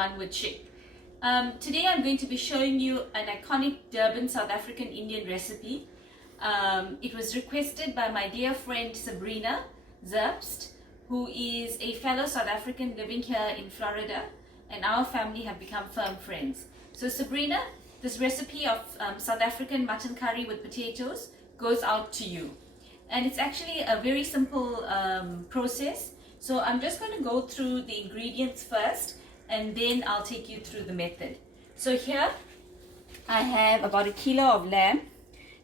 one with chick. Today I'm going to be showing you an iconic Durban South African Indian recipe. It was requested by my dear friend Sabrina Zerbst, who is a fellow South African living here in Florida, and our family have become firm friends. So Sabrina, this recipe of South African mutton curry with potatoes goes out to you. And it's actually a very simple process. So I'm just going to go through the ingredients first, and then I'll take you through the method. So here I have about a kilo of lamb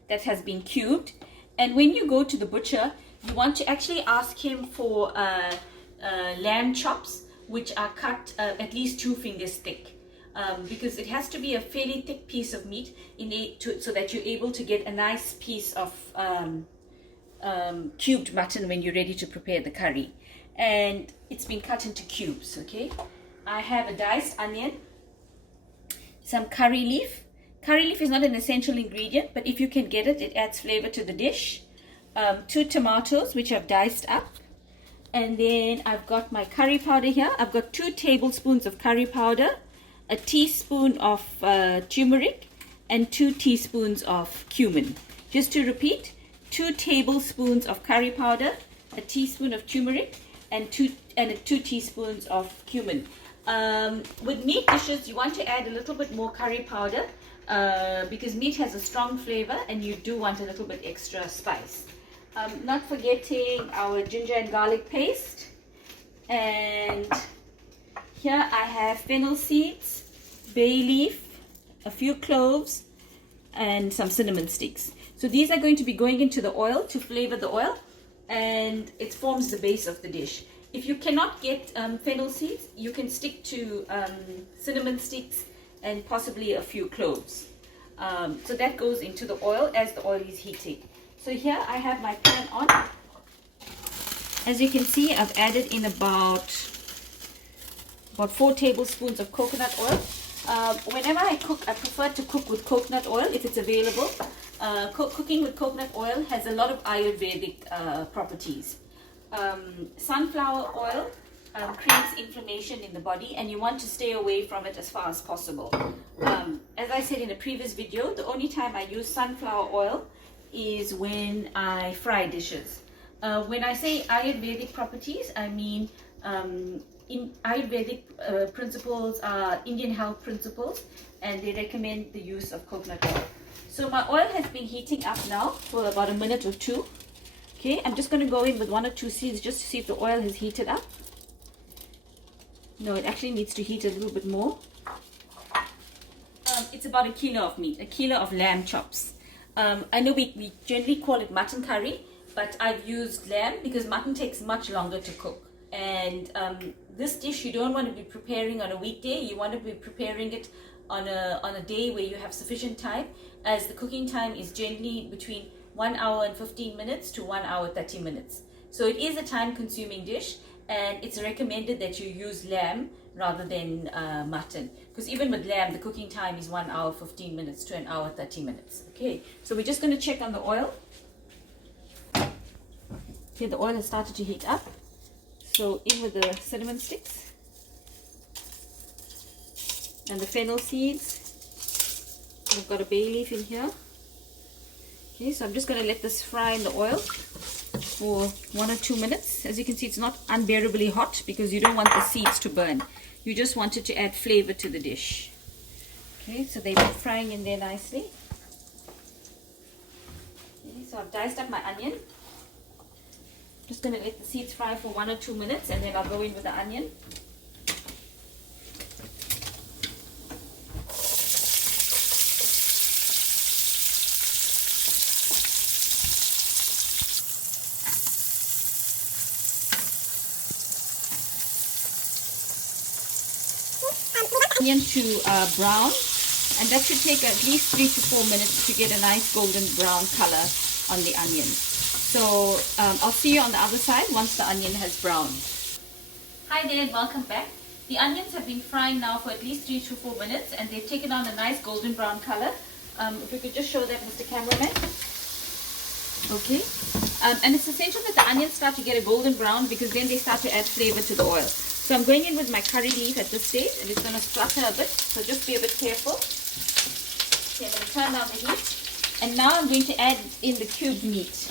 that has been cubed. And when you go to the butcher, you want to actually ask him for lamb chops, which are cut at least 2 fingers thick. Because it has to be a fairly thick piece of meat so that you're able to get a nice piece of cubed mutton when you're ready to prepare the curry. And it's been cut into cubes. Okay, I have a diced onion, some curry leaf. Curry leaf is not an essential ingredient, but if you can get it, it adds flavor to the dish. 2 tomatoes which I've diced up, and then I've got my curry powder here. I've got 2 tablespoons of curry powder, a teaspoon of turmeric, and 2 teaspoons of cumin. Just to repeat, 2 tablespoons of curry powder, a teaspoon of turmeric, and 2 teaspoons of cumin. With meat dishes, you want to add a little bit more curry powder because meat has a strong flavor, and you do want a little bit extra spice. Not forgetting our ginger and garlic paste, and here I have fennel seeds, bay leaf, a few cloves, and some cinnamon sticks. So these are going to be going into the oil to flavor the oil, and it forms the base of the dish. If you cannot get fennel seeds, you can stick to cinnamon sticks and possibly a few cloves. So that goes into the oil as the oil is heating. So here I have my pan on. As you can see, I've added in about 4 tablespoons of coconut oil. Whenever I cook, I prefer to cook with coconut oil if it's available. Cooking with coconut oil has a lot of Ayurvedic properties. Sunflower oil creates inflammation in the body, and you want to stay away from it as far as possible. As I said in a previous video, the only time I use sunflower oil is when I fry dishes. When I say Ayurvedic properties, I mean in Ayurvedic principles are Indian health principles, and they recommend the use of coconut oil. So my oil has been heating up now for about a minute or 2. Okay, I'm just going to go in with 1 or 2 seeds just to see if the oil has heated up. No, it actually needs to heat a little bit more. It's about a kilo of meat, a kilo of lamb chops. I know we generally call it mutton curry, but I've used lamb because mutton takes much longer to cook. And this dish you don't want to be preparing on a weekday. You want to be preparing it on a day where you have sufficient time, as the cooking time is generally between 1 hour and 15 minutes to 1 hour 30 minutes. So it is a time consuming dish, and it's recommended that you use lamb rather than mutton, because even with lamb the cooking time is 1 hour 15 minutes to 1 hour 30 minutes. Okay, so we're just going to check on the oil. Okay, the oil has started to heat up. So in with the cinnamon sticks and the fennel seeds. I've got a bay leaf in here. Okay, so I'm just going to let this fry in the oil for 1 or 2 minutes. As you can see, it's not unbearably hot because you don't want the seeds to burn. You just want it to add flavor to the dish. Okay, so they've been frying in there nicely. Okay, so I've diced up my onion. Just going to let the seeds fry for 1 or 2 minutes, and then I'll go in with the onion. Onion to brown, and that should take at least 3 to 4 minutes to get a nice golden brown color on the onion. So I'll see you on the other side once the onion has browned. Hi there and welcome back. The onions have been frying now for at least 3 to 4 minutes, and they've taken on a nice golden brown color. If we could just show that, Mr. Cameraman. Okay. And it's essential that the onions start to get a golden brown, because then they start to add flavor to the oil. So I'm going in with my curry leaf at this stage, and it's going to splutter a bit, so just be a bit careful. Okay, I'm going to turn down the heat, and now I'm going to add in the cubed meat,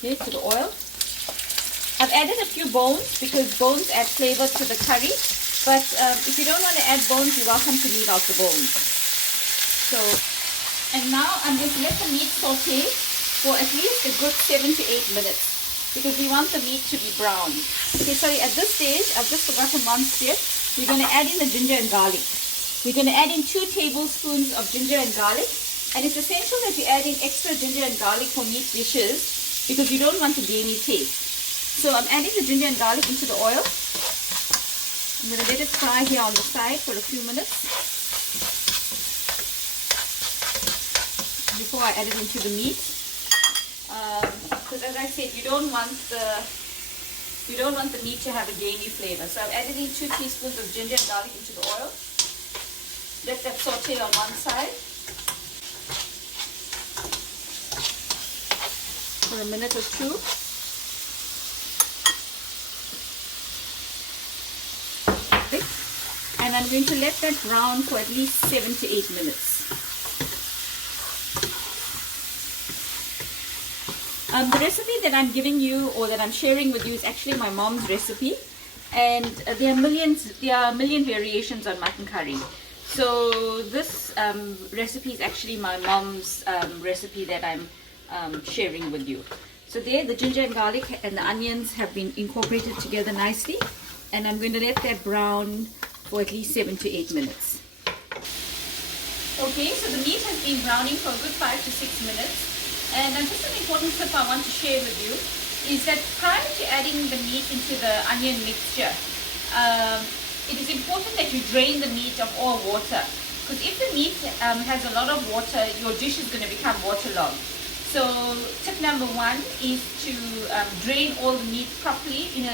okay, to the oil. I've added a few bones because bones add flavor to the curry, but if you don't want to add bones, you're welcome to leave out the bones. So, and now I'm going to let the meat saute for at least a good 7 to 8 minutes. Because we want the meat to be brown. Okay, sorry, at this stage, I've just forgotten one step. We're going to add in the ginger and garlic. We're going to add in 2 tablespoons of ginger and garlic. And it's essential that you add in extra ginger and garlic for meat dishes because you don't want a gamey taste. So I'm adding the ginger and garlic into the oil. I'm going to let it fry here on the side for a few minutes before I add it into the meat. Because as I said, you don't want the meat to have a gamey flavor. So I've added in 2 teaspoons of ginger and garlic into the oil. Let that saute on one side for a minute or two. And I'm going to let that brown for at least 7 to 8 minutes. The recipe that I'm giving you or that I'm sharing with you is actually my mom's recipe, and there are a million variations on mutton curry. So this recipe is actually my mom's recipe that I'm sharing with you. So there, the ginger and garlic and the onions have been incorporated together nicely, and I'm going to let that brown for at least 7 to 8 minutes. Okay, so the meat has been browning for a good 5 to 6 minutes. And just an important tip I want to share with you is that prior to adding the meat into the onion mixture, it is important that you drain the meat of all water. Because if the meat has a lot of water, your dish is going to become waterlogged. So tip number 1 is to drain all the meat properly in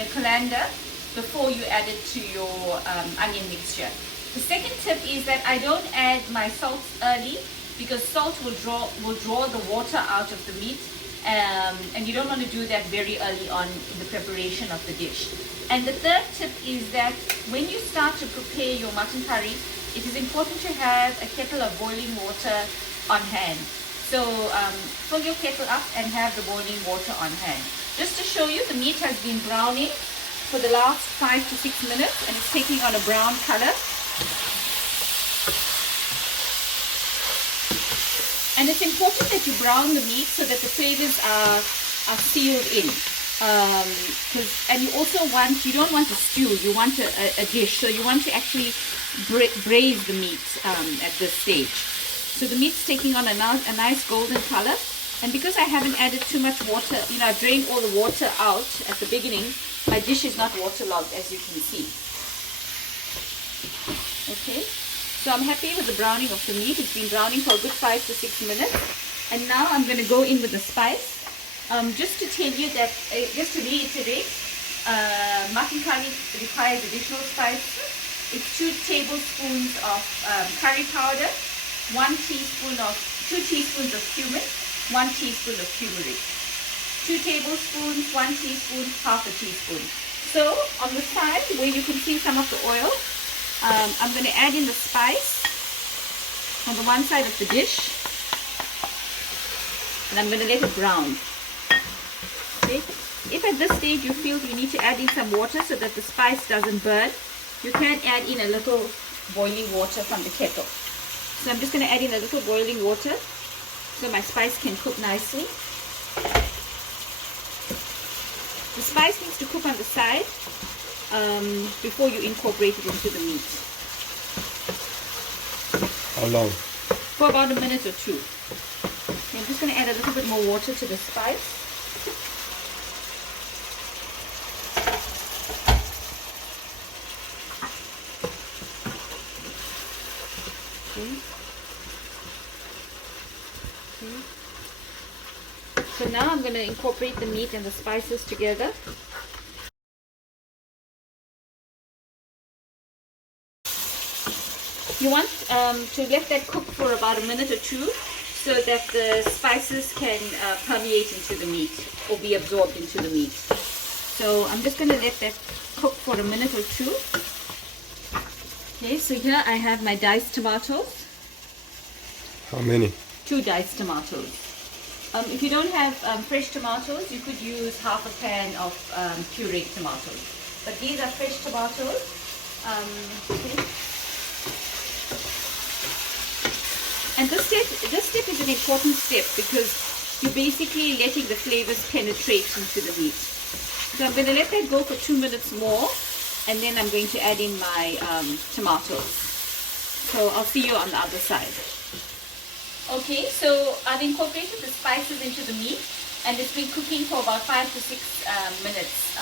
a colander before you add it to your onion mixture. The second tip is that I don't add my salt early, because salt will draw the water out of the meat, and you don't want to do that very early on in the preparation of the dish. And the third tip is that when you start to prepare your mutton curry, it is important to have a kettle of boiling water on hand. So fill your kettle up and have the boiling water on hand. Just to show you, the meat has been browning for the last 5 to 6 minutes, and it's taking on a brown color. And it's important that you brown the meat so that the flavors are sealed in. And you don't want a stew, you want a dish. So you want to actually braise the meat at this stage. So the meat's taking on a nice golden color. And because I haven't added too much water, I've drained all the water out at the beginning, my dish is not waterlogged, as you can see. Okay. So I'm happy with the browning of the meat. It's been browning for a good 5 to 6 minutes. And now I'm going to go in with the spice. Just to tell you that, just to reiterate, mutton curry requires additional spices. It's 2 tablespoons of curry powder, 2 teaspoons of cumin, 1 teaspoon of turmeric. 2 tablespoons, 1 teaspoon, half a teaspoon. So on the side where you can see some of the oil, I'm going to add in the spice on the one side of the dish, and I'm going to let it brown. Okay. If at this stage you feel you need to add in some water so that the spice doesn't burn, you can add in a little boiling water from the kettle. So I'm just going to add in a little boiling water so my spice can cook nicely. The spice needs to cook on the side before you incorporate it into the meat. How long? For about a minute or 2. Okay, I'm just going to add a little bit more water to the spice. Okay. So now I'm going to incorporate the meat and the spices together. You want to let that cook for about a minute or 2 so that the spices can permeate into the meat or be absorbed into the meat. So I'm just going to let that cook for a minute or two. Okay, so here I have my diced tomatoes. How many? 2 diced tomatoes. If you don't have fresh tomatoes, you could use half a pan of pureed tomatoes. But these are fresh tomatoes. Okay. And this step is an important step because you're basically letting the flavors penetrate into the meat. So I'm going to let that go for 2 minutes more, and then I'm going to add in my tomatoes. So I'll see you on the other side. Okay, so I've incorporated the spices into the meat, and it's been cooking for about 5 to 6 minutes,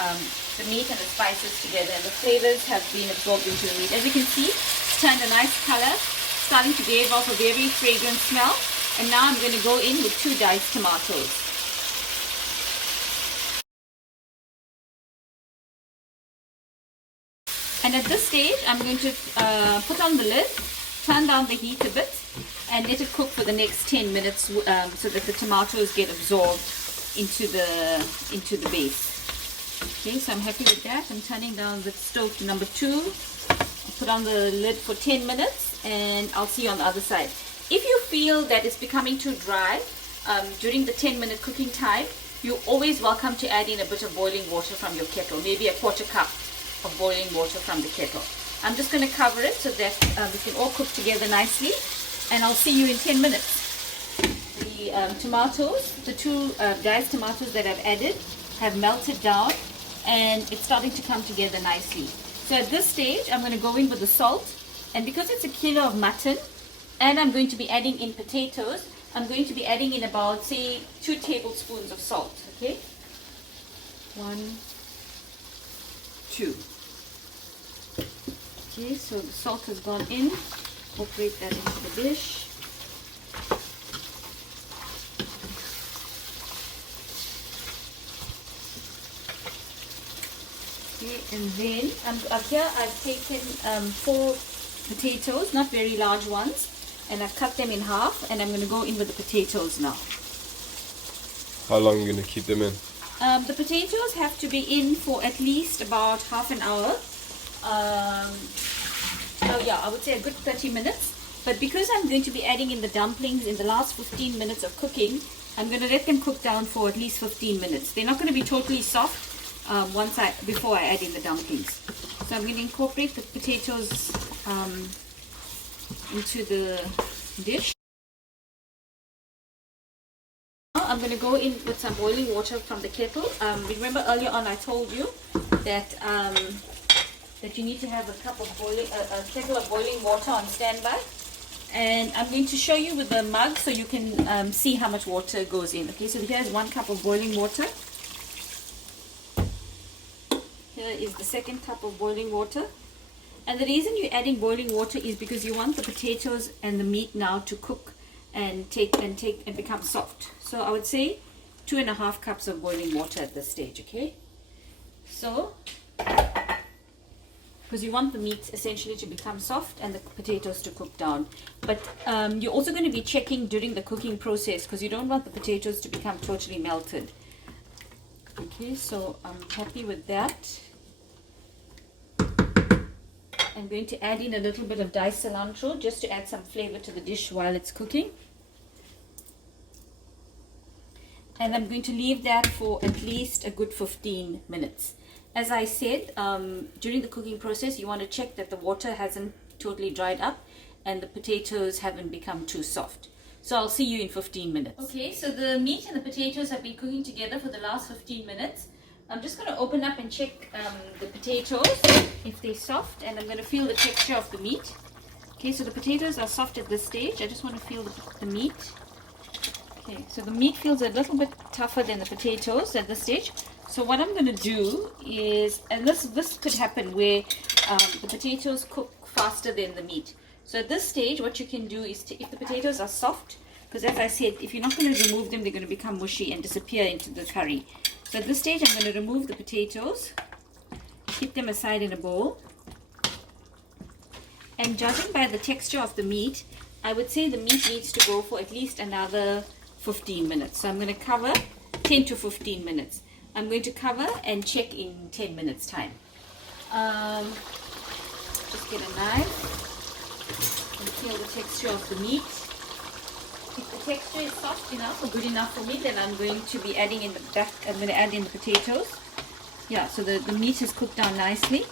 the meat and the spices together, and the flavors have been absorbed into the meat. As you can see, it's turned a nice color, starting to give off a very fragrant smell, and now I'm going to go in with 2 diced tomatoes. And at this stage, I'm going to put on the lid, turn down the heat a bit, and let it cook for the next 10 minutes so that the tomatoes get absorbed into the base. Okay, so I'm happy with that. I'm turning down the stove to number 2. I'll put on the lid for 10 minutes, and I'll see you on the other side. If you feel that it's becoming too dry during the 10-minute cooking time, you're always welcome to add in a bit of boiling water from your kettle, maybe a 1/4 cup of boiling water from the kettle. I'm just going to cover it so that we can all cook together nicely, and I'll see you in 10 minutes. The tomatoes, the 2 diced tomatoes that I've added have melted down, and it's starting to come together nicely. So at this stage, I'm going to go in with the salt, and because it's a kilo of mutton, and I'm going to be adding in potatoes, I'm going to be adding in about, say, 2 tablespoons of salt, okay? 1, 2. Okay, so the salt has gone in. Incorporate that into the dish. Okay, and then up here I've taken 4 potatoes, not very large ones, and I've cut them in half, and I'm going to go in with the potatoes now. How long are you going to keep them in? The potatoes have to be in for at least about half an hour. Oh yeah, I would say a good 30 minutes. But because I'm going to be adding in the dumplings in the last 15 minutes of cooking, I'm going to let them cook down for at least 15 minutes. They're not going to be totally soft before I add in the dumplings. So I'm going to incorporate the potatoes into the dish. I'm going to go in with some boiling water from the kettle. Remember earlier on I told you that that you need to have a kettle of boiling water on standby. And I'm going to show you with the mug so you can see how much water goes in. Okay, so here's 1 cup of boiling water. Here is the 2nd cup of boiling water. And the reason you're adding boiling water is because you want the potatoes and the meat now to cook and become soft. So I would say 2.5 cups of boiling water at this stage, okay? So, because you want the meat essentially to become soft and the potatoes to cook down. But you're also going to be checking during the cooking process because you don't want the potatoes to become totally melted. Okay, so I'm happy with that. I'm going to add in a little bit of diced cilantro just to add some flavor to the dish while it's cooking. And I'm going to leave that for at least a good 15 minutes. As I said, during the cooking process, you want to check that the water hasn't totally dried up and the potatoes haven't become too soft. So I'll see you in 15 minutes. Okay, so the meat and the potatoes have been cooking together for the last 15 minutes. I'm just going to open up and check the potatoes, if they're soft, and I'm going to feel the texture of the meat. Okay, so the potatoes are soft at this stage. I just want to feel the meat. Okay, so the meat feels a little bit tougher than the potatoes at this stage. So what I'm going to do is, and this could happen where the potatoes cook faster than the meat. So at this stage, what you can do is, if the potatoes are soft, because as I said, if you're not going to remove them, they're going to become mushy and disappear into the curry. So at this stage, I'm going to remove the potatoes, keep them aside in a bowl. And judging by the texture of the meat, I would say the meat needs to go for at least another 15 minutes. So I'm going to cover 10 to 15 minutes. I'm going to cover and check in 10 minutes time. Just get a knife and feel the texture of the meat. If the texture is soft enough or good enough for me, then I'm going to be adding in I'm going to add in the potatoes. Yeah, so the meat has cooked down nicely.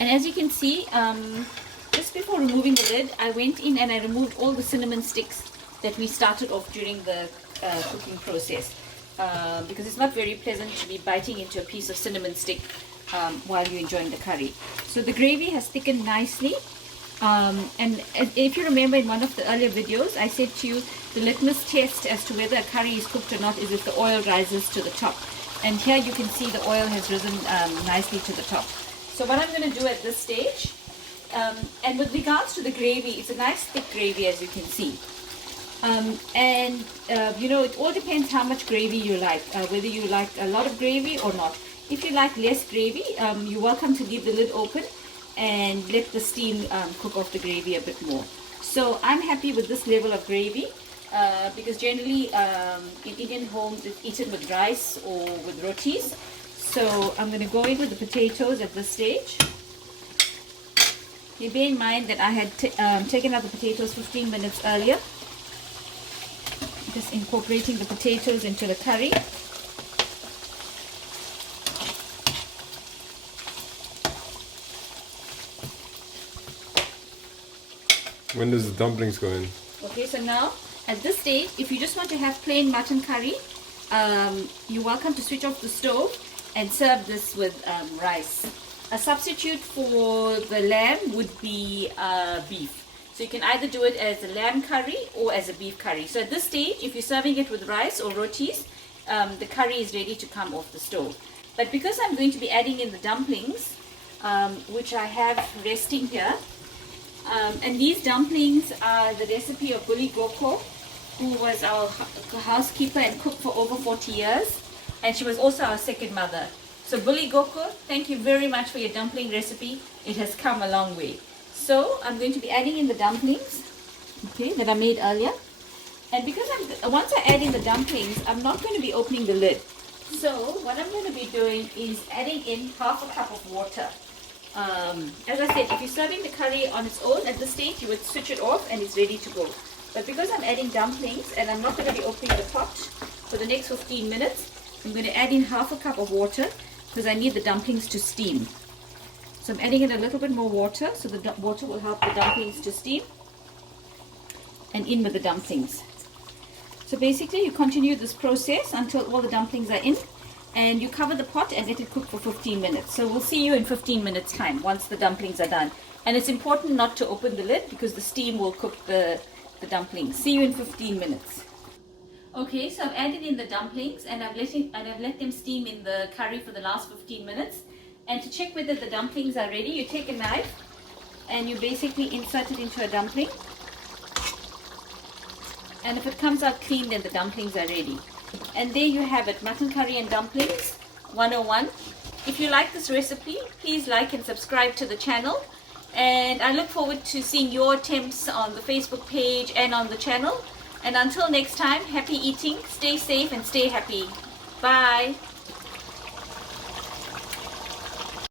And as you can see, just before removing the lid, I went in and I removed all the cinnamon sticks that we started off during the cooking process. Because it's not very pleasant to be biting into a piece of cinnamon stick while you're enjoying the curry. So the gravy has thickened nicely. And if you remember in one of the earlier videos, I said to you the litmus test as to whether a curry is cooked or not is if the oil rises to the top. And here you can see the oil has risen nicely to the top. So what I'm going to do at this stage, and with regards to the gravy, it's a nice thick gravy as you can see. It all depends how much gravy you like, whether you like a lot of gravy or not. If you like less gravy, you're welcome to leave the lid open and let the steam cook off the gravy a bit more. So I'm happy with this level of gravy because generally in Indian homes it's eaten with rice or with rotis. So I'm going to go in with the potatoes at this stage. You bear in mind that I had taken out the potatoes 15 minutes earlier. Just incorporating the potatoes into the curry. When does the dumplings go in? Okay, so now at this stage, if you just want to have plain mutton curry, you're welcome to switch off the stove and serve this with rice. A substitute for the lamb would be beef. So you can either do it as a lamb curry or as a beef curry. So at this stage, if you're serving it with rice or rotis, the curry is ready to come off the stove. But because I'm going to be adding in the dumplings, which I have resting here, and these dumplings are the recipe of Bully Goko, who was our housekeeper and cook for over 40 years. And she was also our second mother. So Bully Goko, thank you very much for your dumpling recipe. It has come a long way. So I'm going to be adding in the dumplings, okay, that I made earlier. And because once I add in the dumplings, I'm not going to be opening the lid. So what I'm going to be doing is adding in half a cup of water. As I said, if you're serving the curry on its own at this stage, you would switch it off and it's ready to go. But because I'm adding dumplings and I'm not going to be opening the pot for the next 15 minutes, I'm going to add in half a cup of water because I need the dumplings to steam. So I'm adding in a little bit more water, so the water will help the dumplings to steam. And in with the dumplings. So basically you continue this process until all the dumplings are in, and you cover the pot and let it cook for 15 minutes. So we'll see you in 15 minutes time once the dumplings are done. And it's important not to open the lid because the steam will cook the dumplings. See you in 15 minutes. Okay, so I've added in the dumplings and I've let them steam in the curry for the last 15 minutes. And to check whether the dumplings are ready, you take a knife and you basically insert it into a dumpling. And if it comes out clean, then the dumplings are ready. And there you have it, mutton curry and dumplings 101. If you like this recipe, please like and subscribe to the channel. And I look forward to seeing your attempts on the Facebook page and on the channel. And until next time, happy eating, stay safe and stay happy. Bye.